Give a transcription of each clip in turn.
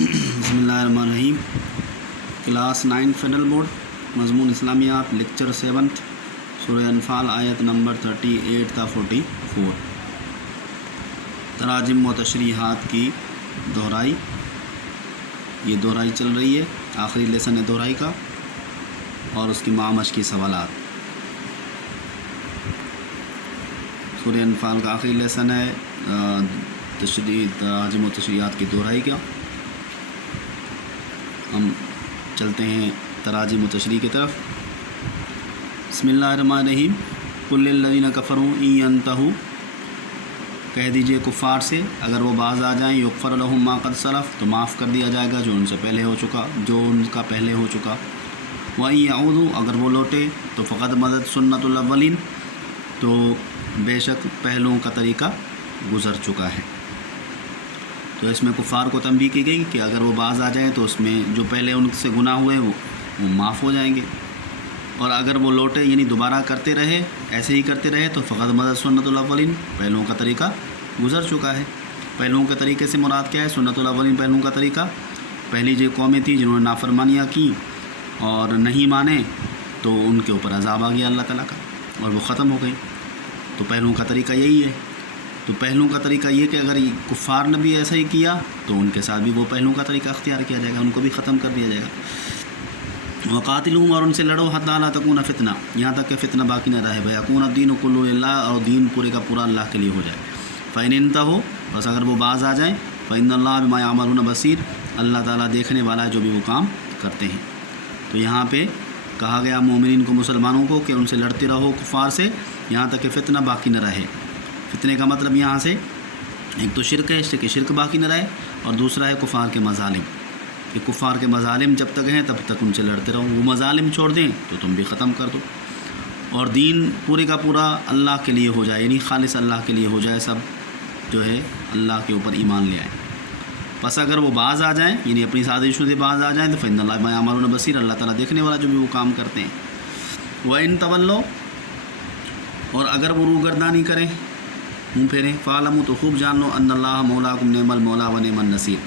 بسم اللہ الرحمن الرحیم۔ کلاس 9 فیڈرل بورڈ، مضمون اسلامیات، لیکچر 7، سورہ انفال، آیت نمبر 38 تا 44۔ تراجم و تشریحات کی دہرائی، یہ دہرائی چل رہی ہے، آخری لیسن ہے دہرائی کا، اور اس کی معامش کی سوالات۔ سورہ انفال کا آخری لیسن ہے تراجم و تشریحات کی دہرائی کا۔ ہم چلتے ہیں تراجم و تشریح کی طرف۔ بسم اللہ الرحمن الرحیم۔ قل للذین کفروا ان ینتہوا، کہہ دیجئے کفار سے اگر وہ باز آ جائیں، یغفر لہم ما قد سلف، تو معاف کر دیا جائے گا جو ان سے پہلے ہو چکا، جو ان کا پہلے ہو چکا۔ وَإِن يَعُودُوا، اگر وہ لوٹے تو فقد مدد سنت الاولین، تو بے شک پہلوں کا طریقہ گزر چکا ہے۔ تو اس میں کفار کو تنبیہ کی گئی کہ اگر وہ باز آ جائیں تو اس میں جو پہلے ان سے گناہ ہوئے وہ معاف ہو جائیں گے، اور اگر وہ لوٹے یعنی دوبارہ کرتے رہے، ایسے ہی کرتے رہے، تو فقط مدد سنت الاولین، پہلوں کا طریقہ گزر چکا ہے۔ پہلوں کے طریقے سے مراد کیا ہے؟ سنت الاولین، پہلوں کا طریقہ، پہلی جو قومیں تھیں جنہوں نے نافرمانیاں کی اور نہیں مانے، تو ان کے اوپر عذاب آ گیا اللہ تعالیٰ کا اور وہ ختم ہو گئی۔ تو پہلوں کا طریقہ یہی ہے۔ تو پہلوں کا طریقہ یہ کہ اگر کفار نے بھی ایسا ہی کیا تو ان کے ساتھ بھی وہ پہلوں کا طریقہ اختیار کیا جائے گا، ان کو بھی ختم کر دیا جائے گا۔ وقاتلہم، اور ان سے لڑو، حتی لا تکون فتنہ، یہاں تک کہ فتنہ باقی نہ رہے، ویکون الدین کلہ للہ، اور دین پورے کا پورا اللہ کے لیے ہو جائے۔ فإن انتہوا، بس اگر وہ باز آ جائیں، فإن اللہ بما یعملون بصیر، اللہ تعالیٰ دیکھنے والا ہے جو بھی وہ کام کرتے ہیں۔ تو یہاں پہ کہا گیا مومنین کو، مسلمانوں کو، کہ ان سے لڑتے رہو کفار سے یہاں تک کہ فتنہ باقی نہ رہے۔ فتنے کا مطلب یہاں سے ایک تو شرک ہے، اس سے کہ شرک باقی نہ رہے، اور دوسرا ہے کفار کے مظالم، کہ کفار کے مظالم جب تک ہیں تب تک ان سے لڑتے رہو، وہ مظالم چھوڑ دیں تو تم بھی ختم کر دو، اور دین پورے کا پورا اللہ کے لیے ہو جائے، یعنی خالص اللہ کے لیے ہو جائے، سب جو ہے اللہ کے اوپر ایمان لے آئیں۔ بس اگر وہ باز آ جائیں، یعنی اپنی سازشوں سے باز آ جائیں، تو فإن اللہ بما یعملون بصیر، اللہ تعالیٰ دیکھنے والا جو بھی وہ کام کرتے ہیں۔ وإن تولوا، اور اگر وہ روگردانی کریں، منہ پھیریں، فاعلموا، تو خوب جان لو، ان اللہ مولاکم، نعم المولا و نعم النصیر،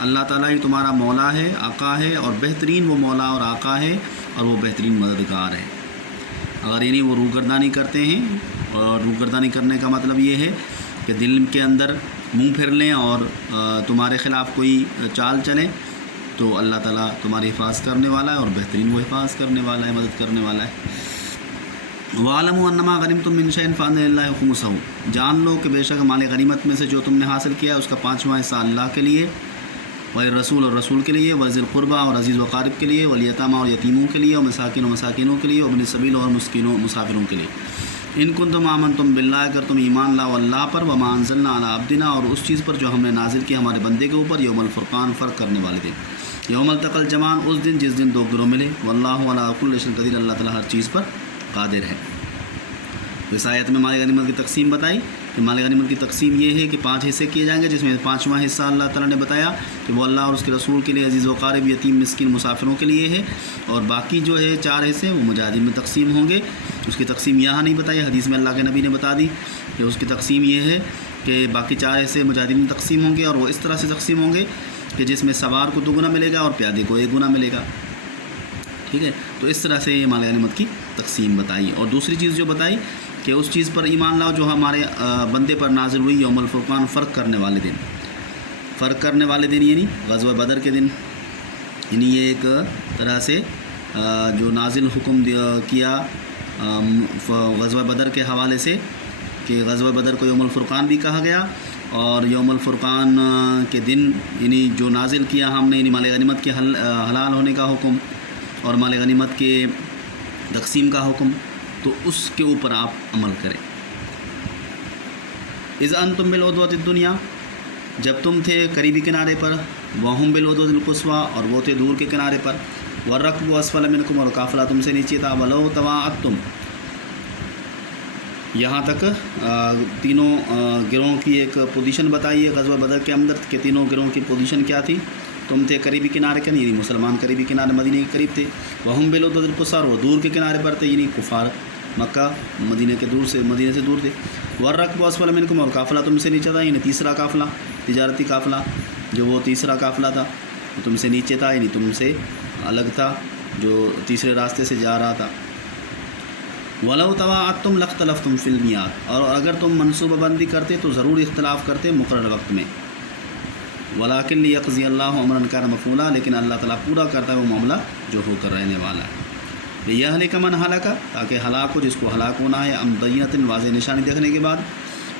اللہ تعالیٰ ہی تمہارا مولا ہے، آقا ہے، اور بہترین وہ مولا اور آقا ہے، اور وہ بہترین مددگار ہے۔ اگر یعنی وہ روگردانی کرتے ہیں، اور روگردانی کرنے کا مطلب یہ ہے کہ دل کے اندر منہ پھیر لیں اور تمہارے خلاف کوئی چال چلیں، تو اللہ تعالیٰ تمہاری حفاظت کرنے والا ہے، اور بہترین وہ حفاظت کرنے والا ہے، مدد کرنے والا ہے۔ وَاعْلَمُوا أَنَّمَا غَنِمْتُم مِّن شَيْءٍ فَأَنَّ لِلَّهِ خُمُسَهُ، جان لو کہ بے شک مال غنیمت میں سے جو تم نے حاصل کیا ہے اس کا 5واں حصہ اللہ کے لیے، وَلِلرَّسُولِ، اور رسول کے لیے، وَذِي الْقُرْبَىٰ، اور عزیز و قارب کے لیے، وَالْيَتَامَىٰ، اور یتیموں کے لیے، وَمَسَاکِینُ، مساکینوں کے لیے، وَابْنِ السَّبِیلِ، اور مسکینوں مسافروں کے لیے۔ ان کنتم آمنتم باللہ، اگر تم ایمان لاؤ اللہ پر، وما انزلنا علی عبدنا، اور اس چیز پر جو ہم نے نازل کیا ہمارے بندے کے اوپر، یوم الفرقان، فرق کرنے والے دن، یوم التقى الجمعان، اس دن جس دن دو گروہ ملے، واللہ علی کل شیء قدیر، اللہ تعالیٰ ہر چیز پر قادر ہے۔ اس آیت میں مال غنیمت کی تقسیم بتائی کہ مال غنیمت کی تقسیم یہ ہے کہ 5 حصے کیے جائیں گے، جس میں 5واں حصہ اللہ تعالیٰ نے بتایا کہ وہ اللہ اور اس کے رسول کے لیے، عزیز و قارب، یتیم، مسکین، مسافروں کے لیے ہے، اور باقی جو ہے 4 حصے وہ مجاہدین میں تقسیم ہوں گے۔ اس کی تقسیم یہاں نہیں بتائی، حدیث میں اللہ کے نبی نے بتا دی کہ اس کی تقسیم یہ ہے کہ باقی 4 حصے مجاہدین میں تقسیم ہوں گے، اور وہ اس طرح سے تقسیم ہوں گے کہ جس میں سوار کو 2 گنا ملے گا اور پیادے کو 1 گنا ملے گا، ٹھیک ہے۔ تو اس طرح سے یہ مال غنیمت کی تقسیم بتائی، اور دوسری چیز جو بتائی کہ اس چیز پر ایمان لاؤ جو ہمارے بندے پر نازل ہوئی، یوم الفرقان، فرق کرنے والے دن، فرق کرنے والے دن یعنی غزوہ بدر کے دن، یعنی یہ ایک طرح سے جو نازل حکم کیا غزوہ بدر کے حوالے سے، کہ غزوہ بدر کو یوم الفرقان بھی کہا گیا، اور یوم الفرقان کے دن یعنی جو نازل کیا ہم نے، یعنی مال غنیمت کے حلال ہونے کا حکم اور مال غنیمت کے تقسیم کا حکم، تو اس کے اوپر آپ عمل کریں۔ اذ انتم بالعدوۃ الدنیا، جب تم تھے قریبی کنارے پر، وہم بالعدوۃ القصویٰ، اور وہ تھے دور کے کنارے پر، والرکب اسفل منکم، اور قافلہ تم سے نیچے تھا، ولو تواعدتم، یہاں تک تینوں گروہوں کی ایک پوزیشن بتائی ہے غزوہ بدر کے اندر کہ تینوں گروہوں کی پوزیشن کیا تھی۔ تم تھے قریبی کنارے کے، یعنی مسلمان قریبی کنارے مدینے کے قریب تھے، وہم بالعدوۃ القصویٰ، اور وہ دور کے کنارے پر تھے، یعنی کفار مکہ مدینے سے دور تھے۔ والرکب اسفل منکم، اور قافلہ تم سے نیچے تھا، یعنی تیسرا قافلہ، تجارتی قافلہ، جو وہ تیسرا قافلہ تھا، جو تم سے نیچے تھا یعنی تم سے الگ تھا، جو تیسرے راستے سے جا رہا تھا۔ وَلَوْ تَوَاعَدْتُمْ لَاخْتَلَفْتُمْ فِي الْمِيعَادِ، اور اگر تم منصوبہ بندی کرتے تو ضرور اختلاف کرتے مقرر وقت میں۔ وَلَٰكِن لِيَقْضِيَ اللَّهُ أَمْرًا كَانَ مَفْعُولًا، لیکن اللہ تعالیٰ پورا کرتا ہے وہ معاملہ جو ہو کر رہنے والا ہے۔ لِيَهْلِكَ مَنْ هَلَكَ، تاکہ ہلاک ہو جس کو ہلاک ہونا ہے، عن بَيِّنَةٍ، واضح نشانی دیکھنے کے بعد،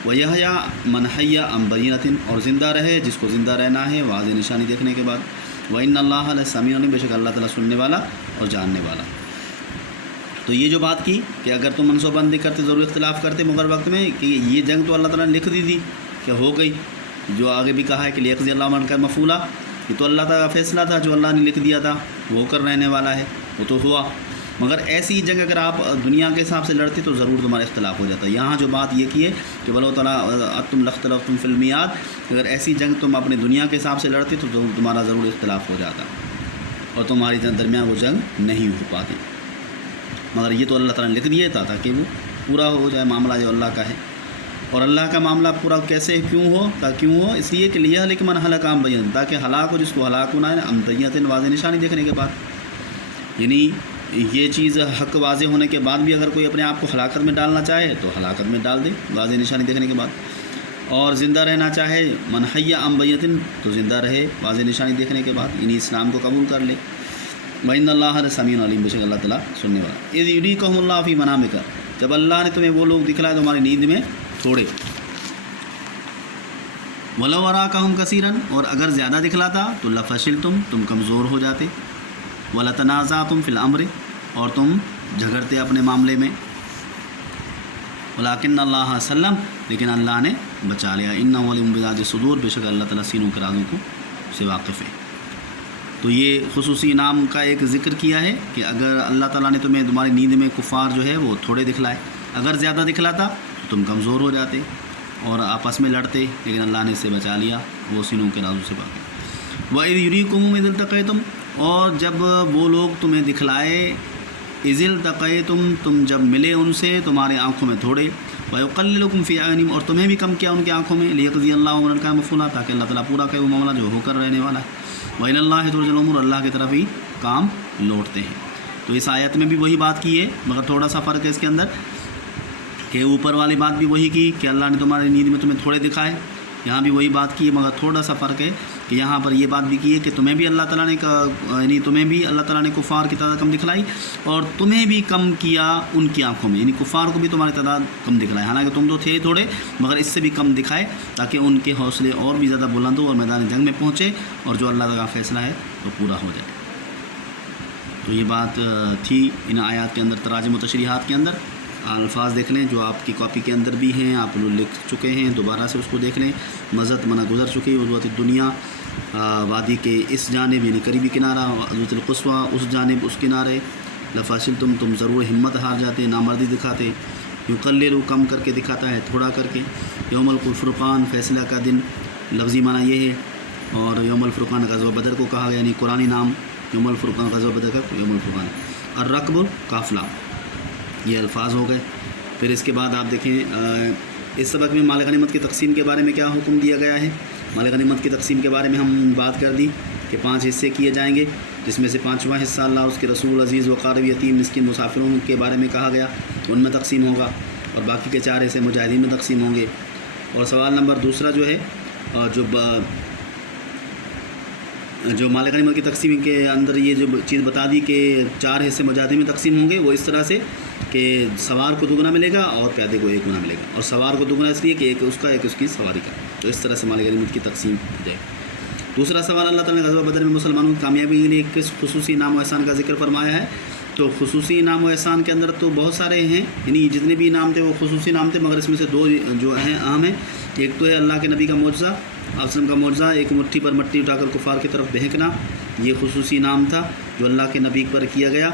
وَيَحْيَىٰ مَنْ حَيَّ عن بَيِّنَةٍ، اور زندہ رہے جس کو زندہ رہنا ہے واضح نشانی دیکھنے کے بعد، وَإِنَّ اللَّهَ لَسَمِيعٌ عَلِيمٌ، بے شک اللہ تعالیٰ سننے والا اور جاننے والا۔ تو یہ جو بات کی کہ اگر تم منصوبہ بندی کرتے ضرور اختلاف کرتے مقرر وقت میں، کہ یہ جنگ تو اللہ تعالیٰ نے لکھ دی تھی کہ ہو گئی، جو آگے بھی کہا ہے کہ لیقضی اللہ امرا کان مفعولا، یہ تو اللہ تعالیٰ کا فیصلہ تھا جو اللہ نے لکھ دیا تھا وہ ہو کر رہنے والا ہے، وہ تو ہوا۔ مگر ایسی جنگ اگر آپ دنیا کے حساب سے لڑتے تو ضرور تمہارا اختلاف ہو جاتا ہے۔ یہاں جو بات یہ کی ہے کہ وَلَوْ تَوَاعَدْتُمْ لَاخْتَلَفْتُمْ فِي الْمِيعَادِ، اگر ایسی جنگ تم اپنے دنیا کے حساب سے لڑتے تو تمہارا ضرور اختلاف ہو جاتا اور تمہاری درمیان وہ جنگ نہیں ہو پاتی۔ مگر یہ تو اللہ تعالیٰ نے لکھ دیا تھا تاکہ وہ پورا ہو جائے معاملہ جو اللہ کا ہے۔ اور اللہ کا معاملہ پورا کیسے کیوں ہو اس لیے کہ لِيَهْلِكَ مَنْ هَلَكَ عَن بَيِّنَةٍ، تاکہ ہلاک ہو جس کو ہلاک ہونا ہے عن بَيِّنَةٍ، واضح نشانی دیکھنے کے بعد۔ یعنی یہ چیز حق واضح ہونے کے بعد بھی اگر کوئی اپنے آپ کو ہلاکت میں ڈالنا چاہے تو ہلاکت میں ڈال دے واضح نشانی دیکھنے کے بعد، اور زندہ رہنا چاہے مَنْ حَيَّ عَن بَيِّنَةٍ، تو زندہ رہے واضح نشانی دیکھنے کے بعد، یعنی اسلام کو قبول کر لے۔ وَإِنَّ اللَّهَ لَسَمِيعٌ عَلِيمٌ، بے شک اللہ تعالیٰ سننے والا۔ اِذْ يُرِيكُمُ اللَّهُ فِي مَنَامِكَ، جب اللہ نے تمہیں وہ لوگ دکھلائے تمہاری نیند میں تھوڑے۔ وَلَوْ أَرَاكَهُمْ كَثِيرًا، اور اگر زیادہ دکھلاتا تو لَفَشِلْتُمْ، تم کمزور ہو جاتے، وَلَتَنَازَعْتُمْ فِي الْأَمْرِ، اور تم جھگڑتے اپنے معاملے میں، وَلَٰكِنَّ اللَّهَ سَلَّمَ، لیکن اللہ نے بچا لیا، إِنَّهُ عَلِيمٌ بِذَاتِ الصُّدُورِ، بے شک اللہ تعالیٰ سینوں کے رازوں کو سے واقف ہے۔ تو یہ خصوصی انعام کا ایک ذکر کیا ہے کہ اگر اللہ تعالیٰ نے تمہاری نیند میں کفار جو ہے وہ تھوڑے دکھلائے، اگر زیادہ دکھلاتا تو تم کمزور ہو جاتے اور آپس میں لڑتے، لیکن اللہ نے اس سے بچا لیا، وہ سینوں کے رازوں سے واقف۔ وَإِذْ يُرِيكُمُهُمْ إِذِ الْتَقَيْتُمْ، اور جب وہ لوگ تمہیں دکھلائے، إِذِ الْتَقَيْتُمْ، تم جب ملے ان سے تمہاری آنکھوں میں تھوڑے، وَيُقَلِّلُكُمْ فِي أَعْيُنِهِمْ، اور تمہیں بھی کم کیا ان کی آنکھوں میں، لِيَقْضِيَ اللَّهُ أَمْرًا كَانَ مَفْعُولًا، تاکہ اللہ تعالیٰ پورا کرے وہ معاملہ جو ہو کر رہنے والا ہے۔ وَإِلَى اللَّهِ تُرْجَعُ الْأُمُورُ، اللہ کی طرف ہی کام لوٹتے ہیں۔ تو اس آیت میں بھی وہی بات کی ہے، مگر تھوڑا سا فرق ہے اس کے اندر کہ اوپر والی بات بھی وہی کی کہ اللہ نے تمہاری نیند میں تمہیں تھوڑے دکھائے، یہاں بھی وہی بات کی ہے، مگر تھوڑا سا فرق ہے کہ یہاں پر یہ بات بھی کی ہے کہ تمہیں بھی اللہ تعالیٰ نے یعنی تمہیں بھی اللہ تعالیٰ نے کفار کی تعداد کم دکھلائی اور تمہیں بھی کم کیا ان کی آنکھوں میں، یعنی کفار کو بھی تمہاری تعداد کم دکھلائی، حالانکہ تم تو تھے تھوڑے مگر اس سے بھی کم دکھائے تاکہ ان کے حوصلے اور بھی زیادہ بلند ہو اور میدان جنگ میں پہنچے اور جو اللہ تعالیٰ کا فیصلہ ہے وہ پورا ہو جائے۔ تو یہ بات تھی ان آیات کے اندر، تراجم و تشریحات کے اندر الفاظ دیکھ لیں جو آپ کی کاپی کے اندر بھی ہیں، آپ لوگ لکھ چکے ہیں، دوبارہ سے اس کو دیکھ لیں۔ مزت منع گزر چکی ہے، عضوت الدنیا وادی کے اس جانب یعنی قریبی کنارہ، عضوت القصویٰ اس جانب اس کنارے، لفاشلتم تم ضرور ہمت ہار جاتے، نامردی دکھاتے، یقلل کم کر کے دکھاتا ہے تھوڑا کر کے، یوم الفرقان فیصلہ کا دن لفظی معنی یہ ہے، اور یوم الفرقان غزوہ بدر کو کہا گیا، یعنی قرآنی نام یوم الفرقان غزوہ بدر کا یوم الفرقان۔ الرکب قافلہ، یہ الفاظ ہو گئے۔ پھر اس کے بعد آپ دیکھیں اس سبق میں مال غنیمت کی تقسیم کے بارے میں کیا حکم دیا گیا ہے۔ مال غنیمت کی تقسیم کے بارے میں ہم بات کر دی کہ 5 حصے کیے جائیں گے، جس میں سے 5واں حصہ اللہ اس کے رسول عزیز وقارب یتیم مسکین مسافروں کے بارے میں کہا گیا، ان میں تقسیم ہوگا، اور باقی کے 4 حصے مجاہدین میں تقسیم ہوں گے۔ اور سوال نمبر 2 جو ہے جو مال غنیمت کی تقسیم کے اندر یہ جو چیز بتا دی کہ 4 حصے مجاہدین میں تقسیم ہوں گے، وہ اس طرح سے کہ سوار کو دگنا ملے گا اور پیادے کو 1 گنا ملے گا، اور سوار کو دگنا اس لیے کہ ایک اس کا ایک اس کی سواری کا، تو اس طرح سے مال غنیمت کی تقسیم جائے۔ دوسرا سوال، اللہ تعالیٰ نے غزوہ بدر میں مسلمانوں کی کامیابی کے لیے کس خصوصی انعام و احسان کا ذکر فرمایا ہے؟ تو خصوصی انعام و احسان کے اندر تو بہت سارے ہیں، یعنی جتنے بھی انعام تھے وہ خصوصی انعام تھے، مگر اس میں سے 2 جو ہیں اہم ہیں۔ ایک تو ہے اللہ کے نبی کا معجزہ، آپ وسلم کا معجزہ، ایک مٹھی پر مٹی اٹھا کر کفار کی طرف بہکنا، یہ خصوصی انعام تھا جو اللہ کے نبی پر کیا گیا،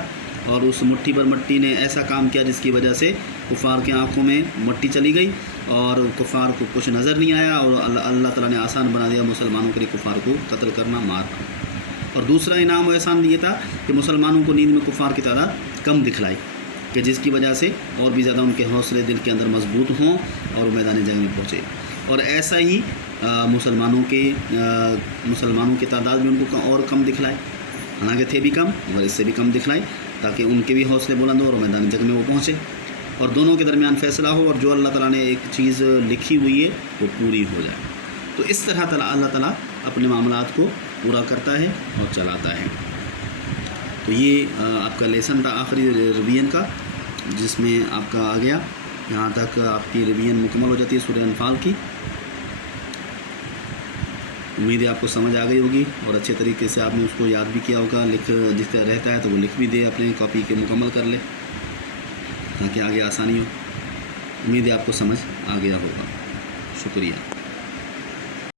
اور اس مٹھی پر مٹی نے ایسا کام کیا جس کی وجہ سے کفار کی آنکھوں میں مٹی چلی گئی اور کفار کو کچھ نظر نہیں آیا، اور اللہ تعالیٰ نے آسان بنا دیا مسلمانوں کے لیے کفار کو قتل کرنا، مارنا۔ اور دوسرا انعام و احسان یہ تھا کہ مسلمانوں کو نیند میں کفار کی تعداد کم دکھلائی، کہ جس کی وجہ سے اور بھی زیادہ ان کے حوصلے دل کے اندر مضبوط ہوں اور وہ میدان جنگ میں پہنچے۔ اور ایسا ہی مسلمانوں کی تعداد بھی ان کو اور کم دکھلائے، حالانکہ تھے بھی کم مگر اس سے بھی کم دکھلائے، تاکہ ان کے بھی حوصلے بلند ہو اور میدان جنگ میں وہ پہنچے اور دونوں کے درمیان فیصلہ ہو، اور جو اللہ تعالیٰ نے ایک چیز لکھی ہوئی ہے وہ پوری ہو جائے۔ تو اس طرح اللہ تعالیٰ اپنے معاملات کو پورا کرتا ہے اور چلاتا ہے۔ تو یہ آپ کا لیسن تھا آخری ریویژن کا، جس میں آپ کا آ گیا یہاں تک آپ کی ریویژن مکمل ہو جاتی ہے سورہ انفال کی۔ امید ہے آپ کو سمجھ آ گئی ہوگی اور اچھے طریقے سے آپ نے اس کو یاد بھی کیا ہوگا، جس طرح رہتا ہے تو وہ لکھ بھی دے، اپنی کاپی کے مکمل کر لے تاکہ آگے آسانی ہو۔ امید ہے آپ کو سمجھ آ گیا ہوگا۔ شکریہ۔